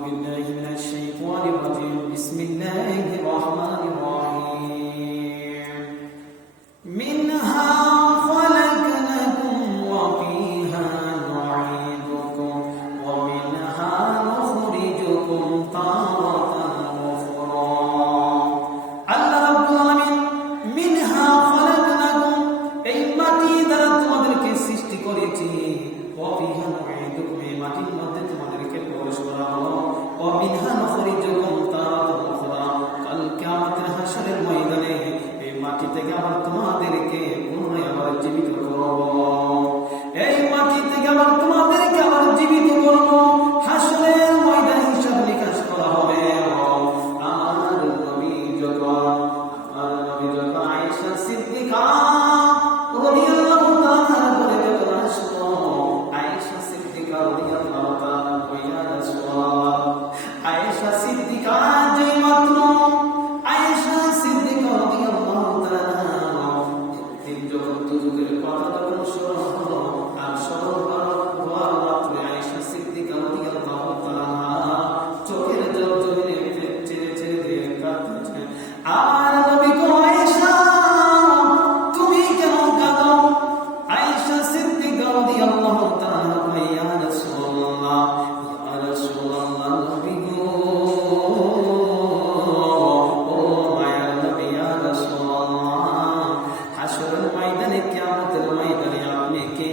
بالله من الشيطان الرجيم بسم الله الرحمن الرحيم منها خلقناكم وفيها نعيدكم ومنها نخرجكم تارة أخرى আল্লাহ রাব্বুল আলামিন মিনহা খলাকনাকুম এই মাটি দ্বারা তোমাদেরকে সৃষ্টি করেছি ওয়া ফিহা নুঈদুকুম এই মাটির মধ্যে তোমাদেরকে প্রবেশ করা হলো ওয়া মিনহা নুখরিজুকুম তারাতান উখরা কাল কিয়ামতের হাসরের ময়দানে এই মাটি থেকে আবার তোমাদেরকে পুনরায় আবার জীবিত করব এই মাটি থেকে আবার তোমাদেরকে আবার জীবিত করব হাসরের ময়দানে হিসাব নিকাশ করা হবে আমার নবী যখন আয়েশা সিদ্দিকা রাদিয়াল্লাহু তাআলা বলে যখন আসলো আয়েশা সিদ্দিকা রাদিয়াল্লাহু তাআলা কইয়া রাসূলুল্লাহ আয়েশা সিদ্দিকা যেই মাত্র আয়েশা সিদ্দিকা রাদিয়াল্লাহু তাআলা তিন জগৎ যুগের কথা যখন শুরু হলো আর সর্ববার রাত্রে আয়েশা সিদ্দিকা রাদিয়াল্লাহু তাআলা চোখের জল জমিনে ছেড়ে ছেড়ে দিয়ে কাঁদতেছে আর নবী গো আয়েশা তুমি কেন কাঁদো আয়েশা সিদ্দিকা রাদিয়াল্লাহু তাআলা ইয়া রাসূলুল্লাহ নবী গো ও মায়ার নবী ইয়া রাসূলুল্লাহ হাসরের ময়দানে কিয়ামতের ময়দানে আপনি কি